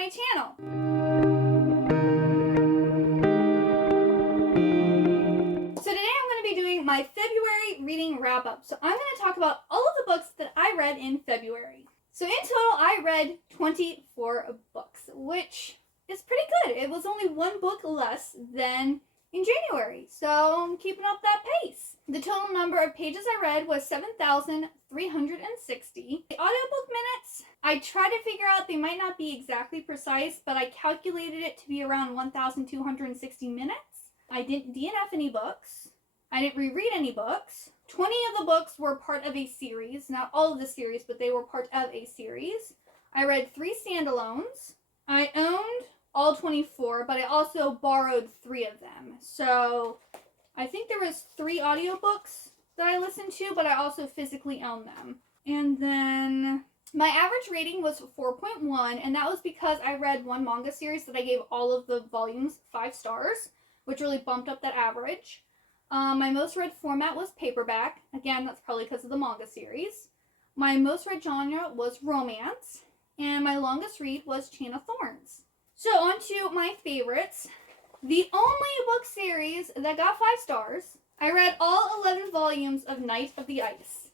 my channel. So today I'm going to be doing my February reading wrap-up. So I'm going to talk about all of the books that I read in February. So in total, I read 24 books, which is pretty good. It was only one book less than in January, so I'm keeping up that pace. The total number of pages I read was 7,360. The audiobook minutes, I tried to figure out, they might not be exactly precise, but I calculated it to be around 1,260 minutes. I didn't DNF any books. I didn't reread any books. 20 of the books were part of a series. Not all of the series, but they were part of a series. I read 3 standalones. I owned all 24, but I also borrowed 3 of them. So I think there was 3 audiobooks that I listened to, but I also physically own them. And then my average rating was 4.1, and that was because I read one manga series that I gave all of the volumes 5 stars, which really bumped up that average. My most read format was paperback. Again, that's probably because of the manga series. My most read genre was romance. And my longest read was Chain of Thorns. So on to my favorites. The only book series that got 5 stars. I read all 11 volumes of Knight of the Ice.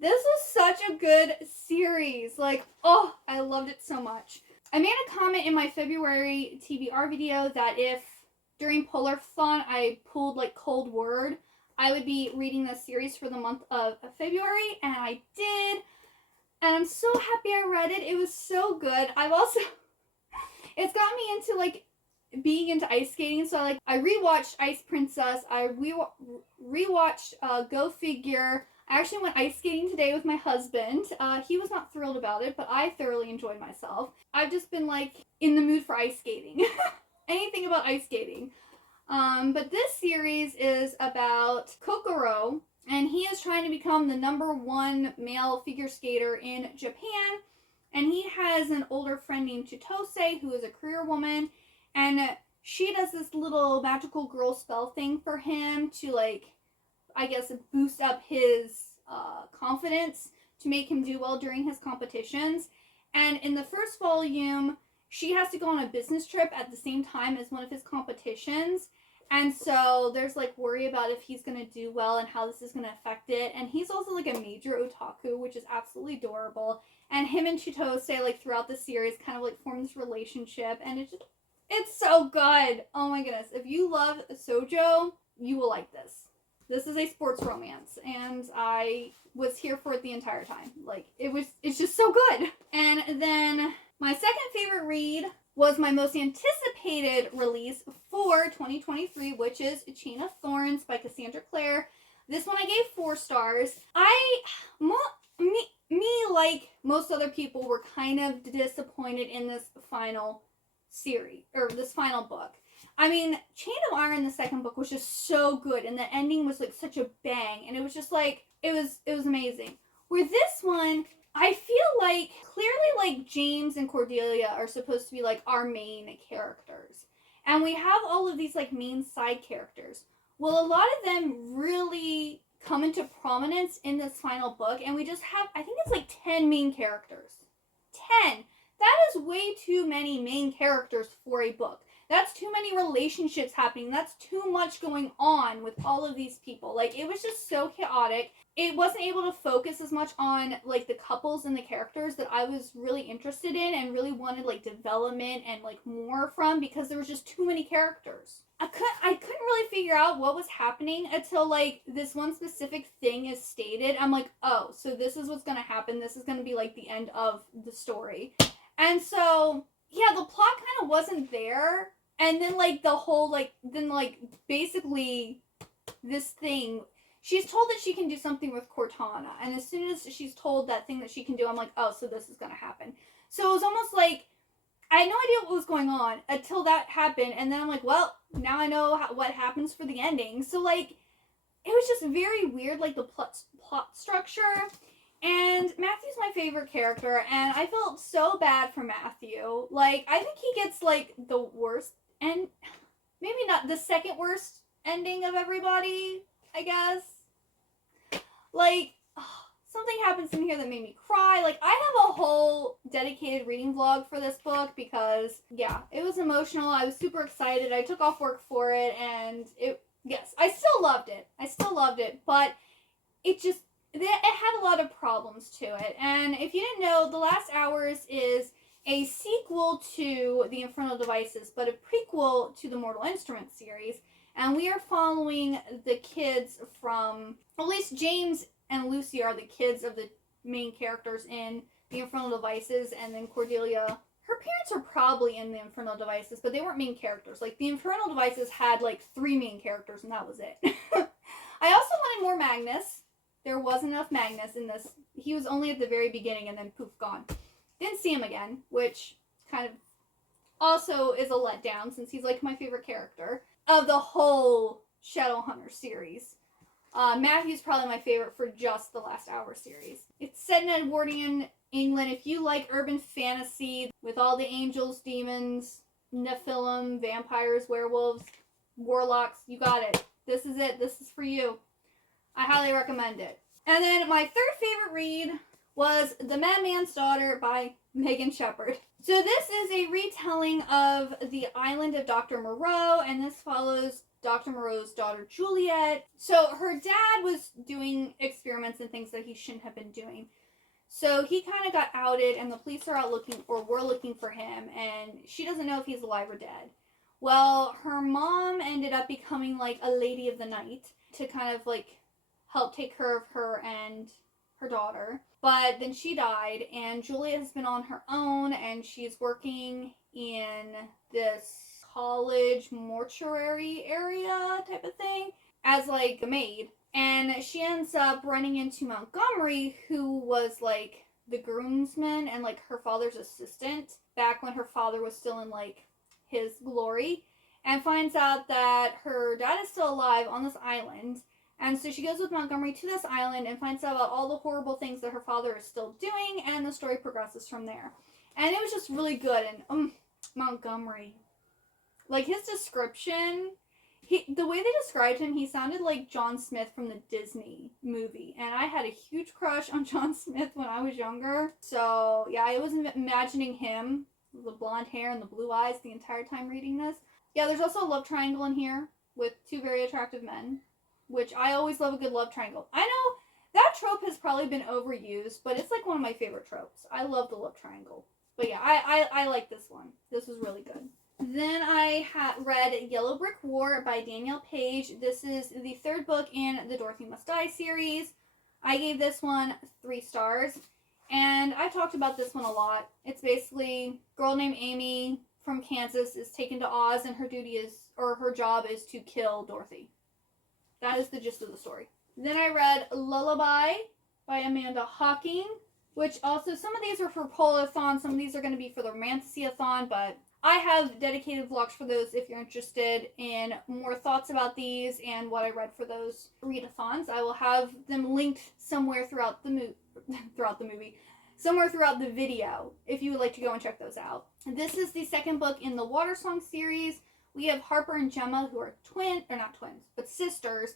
This was such a good series. Like, oh, I loved it so much. I made a comment in my February TBR video that if during Polar-thon I pulled like Cold Word, I would be reading this series for the month of February, and I did. And I'm so happy I read it. It was so good. I've also, it's got me into like being into ice skating. So I rewatched Ice Princess. I rewatched Go Figure. I actually went ice skating today with my husband. He was not thrilled about it, but I thoroughly enjoyed myself. I've just been like in the mood for ice skating. Anything about ice skating. But this series is about Kokoro, and he is trying to become the #1 male figure skater in Japan. And he has an older friend named Chitose, who is a career woman. And she does this little magical girl spell thing for him to, like, I guess, boost up his confidence to make him do well during his competitions. And in the first volume, she has to go on a business trip at the same time as one of his competitions. And so there's like worry about if he's going to do well and how this is going to affect it. And he's also like a major otaku, which is absolutely adorable. And him and Chitose, like throughout the series, kind of like form this relationship. And it's so good. Oh my goodness. If you love shoujo, you will like this. This is a sports romance, and I was here for it the entire time. Like, it's just so good. And then my second favorite read was my most anticipated release for 2023, which is Chain of Thorns by Cassandra Clare. This one I gave 4 stars. Me, like most other people, were kind of disappointed in this final series, or this final book. I mean, Chain of Iron, the second book, was just so good, and the ending was like such a bang, and it was just like, it was amazing. Where this one, I feel like clearly like James and Cordelia are supposed to be like our main characters. And we have all of these like main side characters. Well, a lot of them really come into prominence in this final book, and we just have, I think it's like 10 main characters. 10! That is way too many main characters for a book. That's too many relationships happening. That's too much going on with all of these people. Like, it was just so chaotic. It wasn't able to focus as much on, like, the couples and the characters that I was really interested in and really wanted, like, development and, like, more from, because there was just too many characters. I couldn't really figure out what was happening until, like, this one specific thing is stated. I'm like, oh, so this is what's going to happen. This is going to be, like, the end of the story. And so, yeah, the plot kind of wasn't there. And then, like, the whole, like, basically this thing, she's told that she can do something with Cortana. And as soon as she's told that thing that she can do, I'm like, oh, so this is going to happen. So it was almost like, I had no idea what was going on until that happened. And then I'm like, well, now I know what happens for the ending. So, like, it was just very weird, like, the plot structure. And Matthew's my favorite character, and I felt so bad for Matthew. Like, I think he gets, like, the worst, and maybe not the second worst ending of everybody, I guess. Like, something happens in here that made me cry. Like, I have a whole dedicated reading vlog for this book because, yeah, it was emotional. I was super excited. I took off work for it, and yes, I still loved it. But it had a lot of problems to it. And if you didn't know, The Last Hours is a sequel to The Infernal Devices, but a prequel to the Mortal Instruments series. And we are following the kids from, at least James and Lucy are the kids of the main characters in The Infernal Devices, and then Cordelia, her parents are probably in The Infernal Devices, but they weren't main characters. Like, The Infernal Devices had like 3 main characters, and that was it. I also wanted more Magnus. There wasn't enough Magnus in this. He was only at the very beginning, and then poof, gone. Didn't see him again, which kind of also is a letdown, since he's like my favorite character of the whole Shadowhunter series. Matthew's probably my favorite for just the Last Hour series. It's set in Edwardian England. If you like urban fantasy with all the angels, demons, Nephilim, vampires, werewolves, warlocks, you got it. This is it. This is for you. I highly recommend it. And then my third favorite read was The Madman's Daughter by Megan Shepherd. So this is a retelling of The Island of Dr. Moreau, and this follows Dr. Moreau's daughter, Juliet. So her dad was doing experiments and things that he shouldn't have been doing. So he kind of got outed, and the police are out looking, or were looking for him, and she doesn't know if he's alive or dead. Well, her mom ended up becoming like a lady of the night to kind of like help take care of her and her daughter. But then she died, and Julia has been on her own, and she's working in this college mortuary area type of thing as like a maid. And she ends up running into Montgomery, who was like the groomsman and like her father's assistant back when her father was still in like his glory, and finds out that her dad is still alive on this island. And so she goes with Montgomery to this island and finds out about all the horrible things that her father is still doing, and the story progresses from there. And it was just really good. And Montgomery, like his description, the way they described him, he sounded like John Smith from the Disney movie. And I had a huge crush on John Smith when I was younger. So yeah, I was imagining him, the blonde hair and the blue eyes, the entire time reading this. Yeah, there's also a love triangle in here with 2 very attractive men, which I always love a good love triangle. I know that trope has probably been overused, but it's like one of my favorite tropes. I love the love triangle. But yeah, I like this one. This was really good. Then I read Yellow Brick War by Danielle Page. This is the 3rd book in the Dorothy Must Die series. I gave this one 3 stars, and I talked about this one a lot. It's basically a girl named Amy from Kansas is taken to Oz, and her job is to kill Dorothy. That is the gist of the story. Then I read Lullaby by Amanda Hawking, which also, some of these are for Polathon, some of these are going to be for the Romantasy-a-thon, but I have dedicated vlogs for those if you're interested in more thoughts about these and what I read for those readathons. I will have them linked somewhere throughout the movie, somewhere throughout the video, if you would like to go and check those out. This is the 2nd book in the Water Song series. We have Harper and Gemma, who are not twins, but sisters.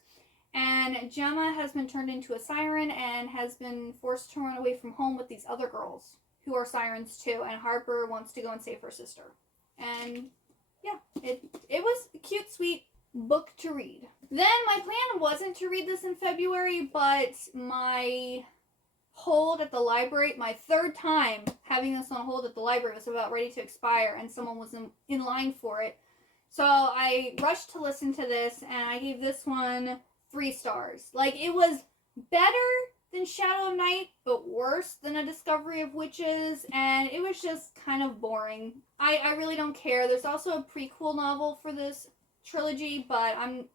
And Gemma has been turned into a siren and has been forced to run away from home with these other girls who are sirens too. And Harper wants to go and save her sister. And yeah, it was a cute, sweet book to read. Then my plan wasn't to read this in February, but my hold at the library, my 3rd time having this on hold at the library, was about ready to expire, and someone was in line for it. So I rushed to listen to this, and I gave this one 3 stars. Like, it was better than Shadow of Night, but worse than A Discovery of Witches, and it was just kind of boring. I really don't care. There's also a prequel novel for this trilogy, but I'm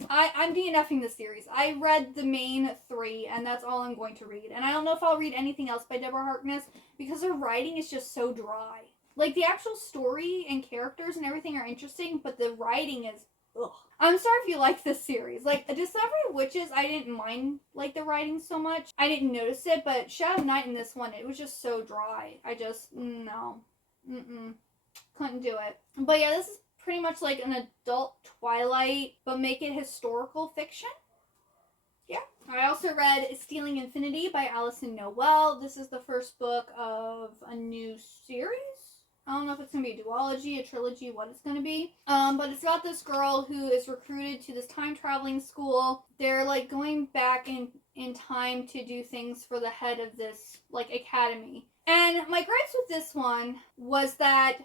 DNFing the series. I read the main 3, and that's all I'm going to read. And I don't know if I'll read anything else by Deborah Harkness, because her writing is just so dry. Like, the actual story and characters and everything are interesting, but the writing is, ugh. I'm sorry if you like this series. Like, A Discovery of Witches, I didn't mind, like, the writing so much. I didn't notice it, but Shadow of Night in this one, it was just so dry. I just, no. Couldn't do it. But yeah, this is pretty much like an adult Twilight, but make it historical fiction. Yeah, I also read Stealing Infinity by Alison Noel. This is the first book of a new series. I don't know if it's going to be a duology, a trilogy, what it's going to be. But it's about this girl who is recruited to this time-traveling school. They're, like, going back in time to do things for the head of this, like, academy. And my gripes with this one was that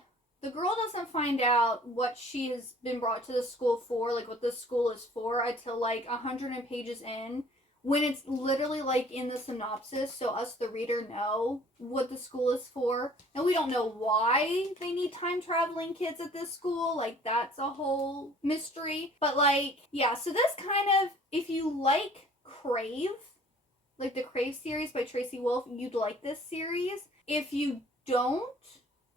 the girl doesn't find out what she has been brought to the school for, like, what this school is for, until, like, 100 pages in. When it's literally, like, in the synopsis, so us, the reader, know what the school is for. And we don't know why they need time-traveling kids at this school. Like, that's a whole mystery. But, like, yeah, so this kind of, if you like Crave, like the Crave series by Tracy Wolff, you'd like this series. If you don't,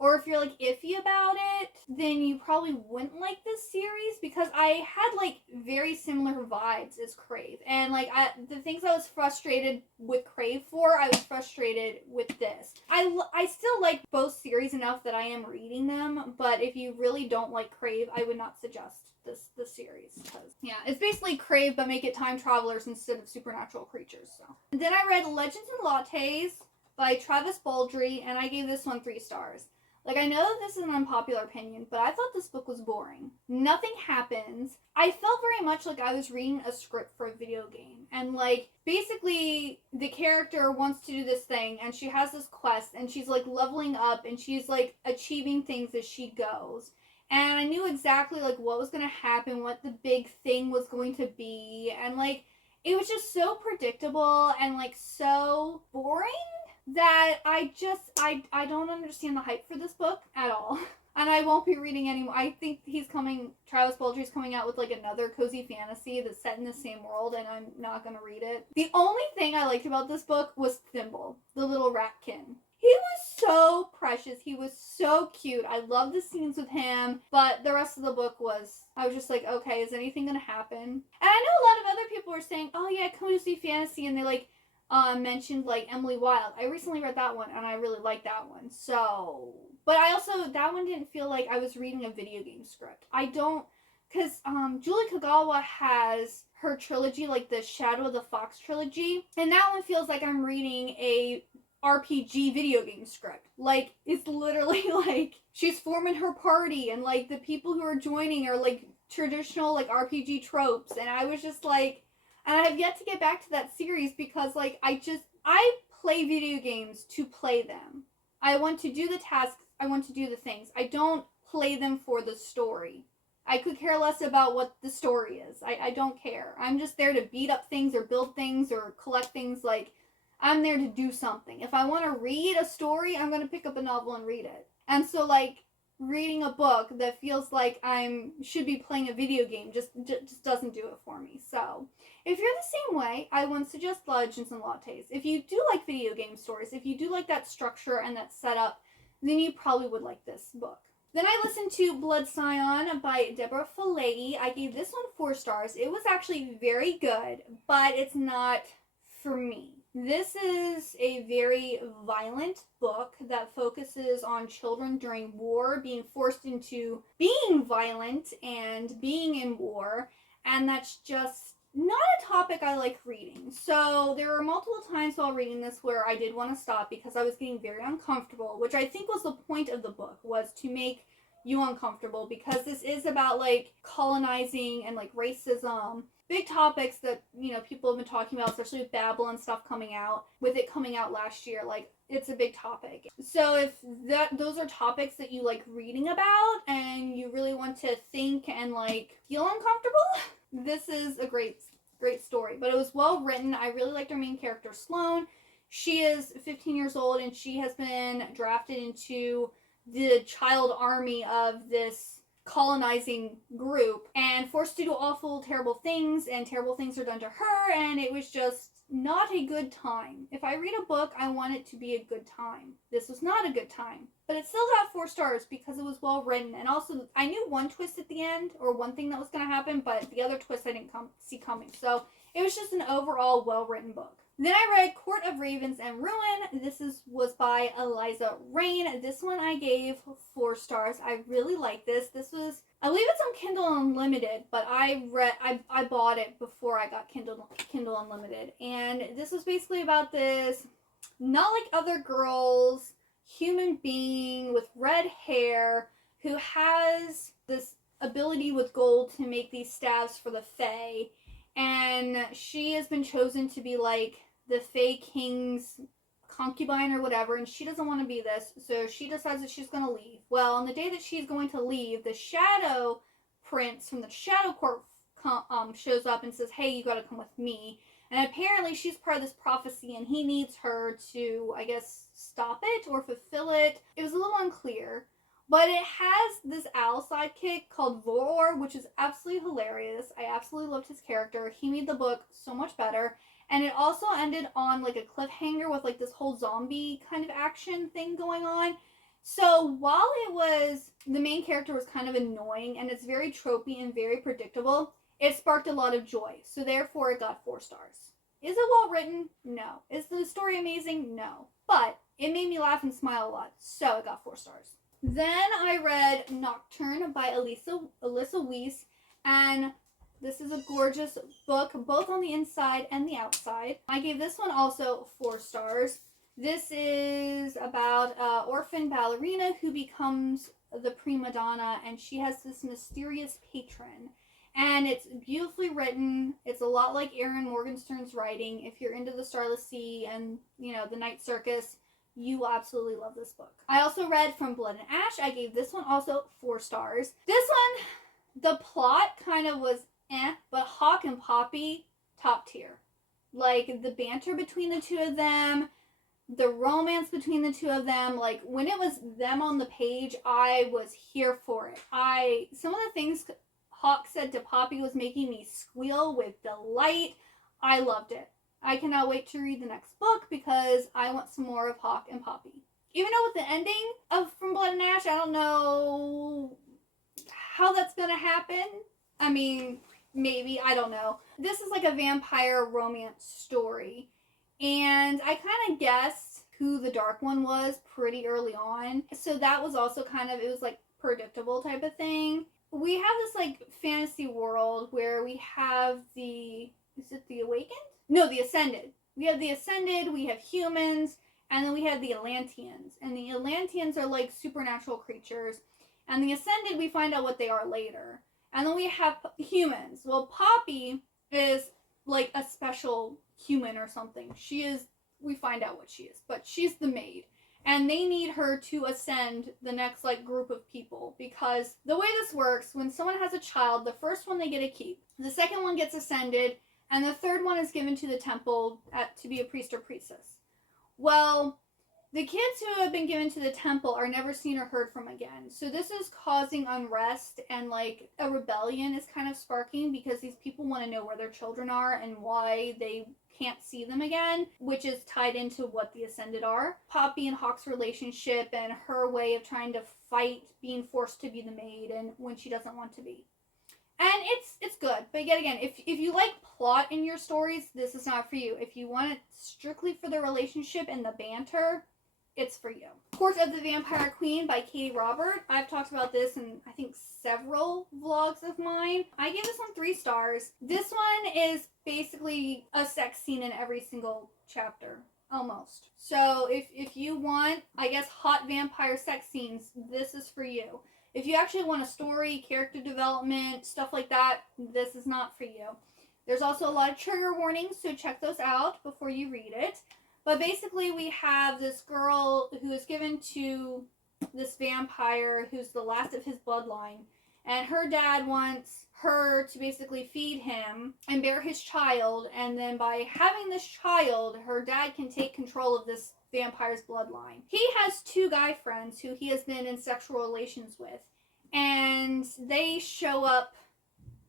or if you're, like, iffy about it, then you probably wouldn't like this series, because I had, like, very similar vibes as Crave. And, like, the things I was frustrated with Crave for, I was frustrated with this. I still like both series enough that I am reading them, but if you really don't like Crave, I would not suggest this series, because, yeah, it's basically Crave, but make it time travelers instead of supernatural creatures, so. And then I read Legends and Lattes by Travis Baldree, and I gave this one 3 stars. Like, I know this is an unpopular opinion, but I thought this book was boring. Nothing happens. I felt very much like I was reading a script for a video game. And, like, basically, the character wants to do this thing, and she has this quest, and she's, like, leveling up, and she's, like, achieving things as she goes. And I knew exactly, like, what was going to happen, what the big thing was going to be, and, like, it was just so predictable and, like, so boring that I don't understand the hype for this book at all. And I won't be reading anymore. I think Travis Baldree's coming out with, like, another cozy fantasy that's set in the same world, and I'm not gonna read it. The only thing I liked about this book was Thimble, the little ratkin. He was so precious. He was so cute. I love the scenes with him, but the rest of the book I was just like, okay, is anything gonna happen? And I know a lot of other people were saying, oh yeah, cozy fantasy, and they, like, mentioned, like, Emily Wilde. I recently read that one, and I really liked that one. So, but that one didn't feel like I was reading a video game script. Because Julie Kagawa has her trilogy, like the Shadow of the Fox trilogy, and that one feels like I'm reading a RPG video game script. Like, it's literally, like, she's forming her party, and, like, the people who are joining are, like, traditional, like, RPG tropes, and I was just like, and I have yet to get back to that series because, like, I play video games to play them. I want to do the tasks. I want to do the things. I don't play them for the story. I could care less about what the story is. I don't care. I'm just there to beat up things or build things or collect things. Like, I'm there to do something. If I want to read a story, I'm going to pick up a novel and read it. And so, like, reading a book that feels like should be playing a video game just doesn't do it for me. So, if you're the same way, I would suggest Legends and Lattes. If you do like video game stories, if you do like that structure and that setup, then you probably would like this book. Then I listened to Blood Scion by Deborah Filleti. I gave this one 4 stars. It was actually very good, but it's not for me. This is a very violent book that focuses on children during war being forced into being violent and being in war, and that's just not a topic I like reading. So there were multiple times while reading this where I did want to stop because I was getting very uncomfortable, which I think was the point of the book, was to make you uncomfortable, because this is about, like, colonizing and, like, racism. Big topics that, you know, people have been talking about, especially with Babylon stuff coming out, with it coming out last year. Like, it's a big topic. So if those are topics that you like reading about and you really want to think and, like, feel uncomfortable, this is a great story. But it was well written. I really liked our main character, Sloane. She is 15 years old, and she has been drafted into the child army of this colonizing group and forced to do awful, terrible things, and terrible things are done to her, and it was just not a good time. If I read a book, I want it to be a good time. This was not a good time, but it still got 4 stars because it was well written, and also I knew one twist at the end, or one thing that was going to happen, but the other twist I didn't see coming. So it was just an overall well written book. Then I read Court of Ravens and Ruin. Was by Eliza Rain. This one I gave 4 stars. I really like this. I believe it's on Kindle Unlimited, but I bought it before I got Kindle Unlimited. And this was basically about this not like other girls human being with red hair who has this ability with gold to make these staves for the Fae. And she has been chosen to be like the Fae King's concubine or whatever, and she doesn't want to be this, so she decides that she's going to leave. Well, on the day that she's going to leave, the Shadow Prince from the Shadow Court shows up and says, hey, you got to come with me. And apparently she's part of this prophecy, and he needs her to, I guess, stop it or fulfill it. It was a little unclear. But it has this owl sidekick called Vor, which is absolutely hilarious. I absolutely loved his character. He made the book so much better. And it also ended on like a cliffhanger with like this whole zombie kind of action thing going on. So while the main character was kind of annoying and it's very tropey and very predictable, it sparked a lot of joy. So therefore it got 4 stars. Is it well written? No. Is the story amazing? No. But it made me laugh and smile a lot. So it got 4 stars. Then I read Nocturne by Alyssa Weiss, and this is a gorgeous book, both on the inside and the outside. I gave this one also 4 stars. This is about an orphan ballerina who becomes the prima donna, and she has this mysterious patron. And it's beautifully written. It's a lot like Erin Morgenstern's writing. If you're into the Starless Sea and, the Night Circus, you will absolutely love this book. I also read From Blood and Ash. I gave this one also 4 stars. This one, the plot kind of was but Hawk and Poppy, top tier. Like, the banter between the two of them, the romance between the two of them, like, when it was them on the page, I was here for it. Some of the things Hawk said to Poppy was making me squeal with delight. I loved it. I cannot wait to read the next book because I want some more of Hawk and Poppy. Even though with the ending of From Blood and Ash, I don't know how that's going to happen. I mean, maybe, I don't know. This is like a vampire romance story. And I kind of guessed who the dark one was pretty early on. So that was also it was like predictable type of thing. We have this like fantasy world where we have is it the Awakened? No, the Ascended. We have the Ascended, we have humans, and then we have the Atlanteans. And the Atlanteans are like supernatural creatures. And the Ascended, we find out what they are later. And then we have humans. Well, Poppy is like a special human or something. We find out what she is, but she's the maid. And they need her to ascend the next like group of people, because the way this works, when someone has a child, the first one they get a keep. The second one gets ascended, and the third one is given to the temple to be a priest or priestess. Well, the kids who have been given to the temple are never seen or heard from again. So this is causing unrest, and like a rebellion is kind of sparking because these people want to know where their children are and why they can't see them again, which is tied into what the Ascended are. Poppy and Hawk's relationship and her way of trying to fight being forced to be the maid and when she doesn't want to be. And it's good. But yet again, if you like plot in your stories, this is not for you. If you want it strictly for the relationship and the banter, it's for you. Court of the Vampire Queen by Katie Robert. I've talked about this in, I think, several vlogs of mine. I gave this one 3 stars. This one is basically a sex scene in every single chapter. Almost. So if you want, I guess, hot vampire sex scenes, this is for you. If you actually want a story, character development, stuff like that, this is not for you. There's also a lot of trigger warnings, so check those out before you read it. But basically we have this girl who is given to this vampire who's the last of his bloodline. And her dad wants her to basically feed him and bear his child. And then by having this child, her dad can take control of this vampire's bloodline. He has 2 guy friends who he has been in sexual relations with. And they show up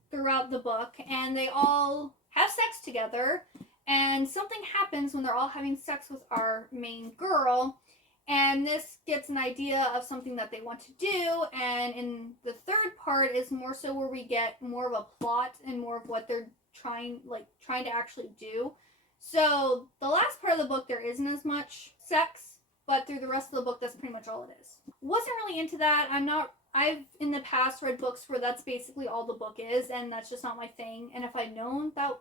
throughout the book and they all have sex together. And something happens when they're all having sex with our main girl. And this gets an idea of something that they want to do. And in the third part is more so where we get more of a plot and more of what they're trying to actually do. So the last part of the book, there isn't as much sex, but through the rest of the book, that's pretty much all it is. Wasn't really into that. I've in the past read books where that's basically all the book is, and that's just not my thing. And if I'd known that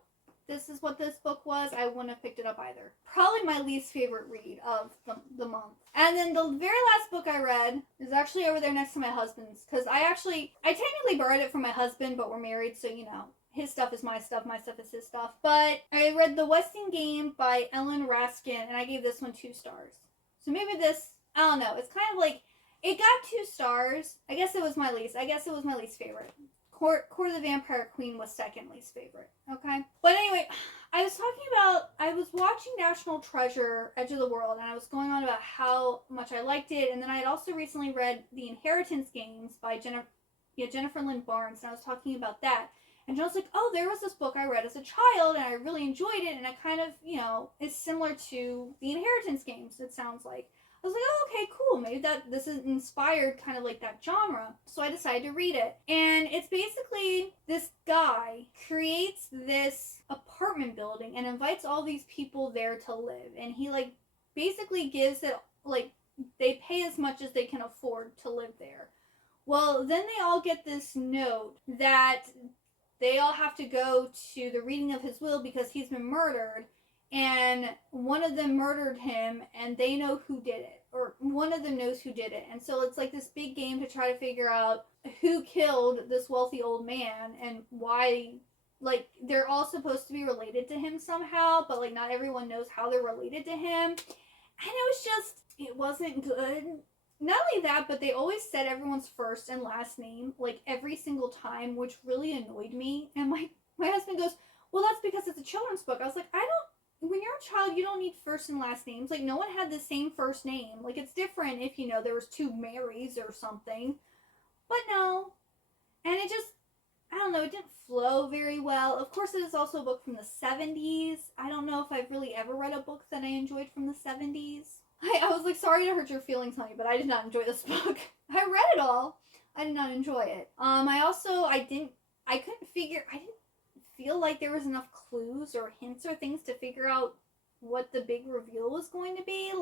this is what this book was, I wouldn't have picked it up either. Probably my least favorite read of the month. And then the very last book I read is actually over there next to my husband's, because I technically borrowed it from my husband, but we're married, so his stuff is my stuff is his stuff. But I read The Westing Game by Ellen Raskin, and I gave this one 2 stars. So maybe this, I don't know, it's kind of like, it got 2 stars. I guess it was my least favorite. Court of the Vampire Queen was second least favorite. Okay? But anyway, I was watching National Treasure, Edge of the World, and I was going on about how much I liked it, and then I had also recently read The Inheritance Games by Jennifer Lynn Barnes, and I was talking about that. And I was like, oh, there was this book I read as a child, and I really enjoyed it, and it kind of, is similar to The Inheritance Games, it sounds like. I was like, oh, okay, cool. Maybe this is inspired kind of like that genre. So I decided to read it. And it's basically this guy creates this apartment building and invites all these people there to live. And he, basically gives it, they pay as much as they can afford to live there. Well, then they all get this note that they all have to go to the reading of his will because he's been murdered. And one of them murdered him, and they know who did it. Or one of them knows who did it. And so it's like this big game to try to figure out who killed this wealthy old man and why. They're all supposed to be related to him somehow, but, not everyone knows how they're related to him. And it wasn't good. Not only that, but they always said everyone's first and last name, every single time, which really annoyed me. And my husband goes, well, that's because it's a children's book. I was like, when you're a child, you don't need first and last names. No one had the same first name. It's different if, there was 2 Marys or something. But no. And it just, I don't know, it didn't flow very well. Of course, it is also a book from the 70s. I don't know if I've really ever read a book that I enjoyed from the 70s. I was sorry to hurt your feelings, honey, but I did not enjoy this book. I read it all. I did not enjoy it. I didn't feel like there was enough clues or hints or things to figure out what the big reveal was going to be.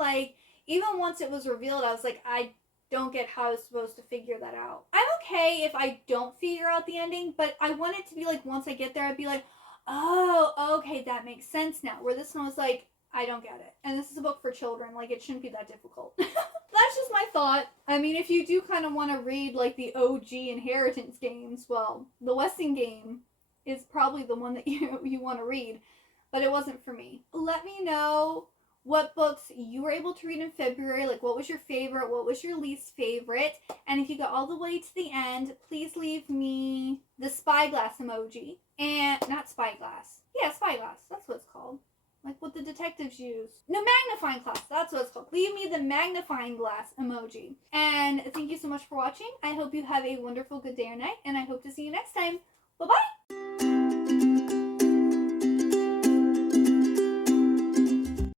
Even once it was revealed, I was like, I don't get how I was supposed to figure that out. I'm okay if I don't figure out the ending, but I want it to be once I get there, I'd be like, oh, okay, that makes sense now. Where this one was I don't get it. And this is a book for children. It shouldn't be that difficult. That's just my thought. I mean, if you do kind of want to read, the OG Inheritance Games, well, The Westing Game is probably the one that you want to read, but it wasn't for me. Let me know what books you were able to read in February, what was your favorite, what was your least favorite, and if you got all the way to the end, please leave me the spyglass emoji, and, not spyglass, yeah, spyglass, that's what it's called, what the detectives use. No, magnifying glass, that's what it's called. Leave me the magnifying glass emoji. And thank you so much for watching. I hope you have a wonderful good day or night, and I hope to see you next time.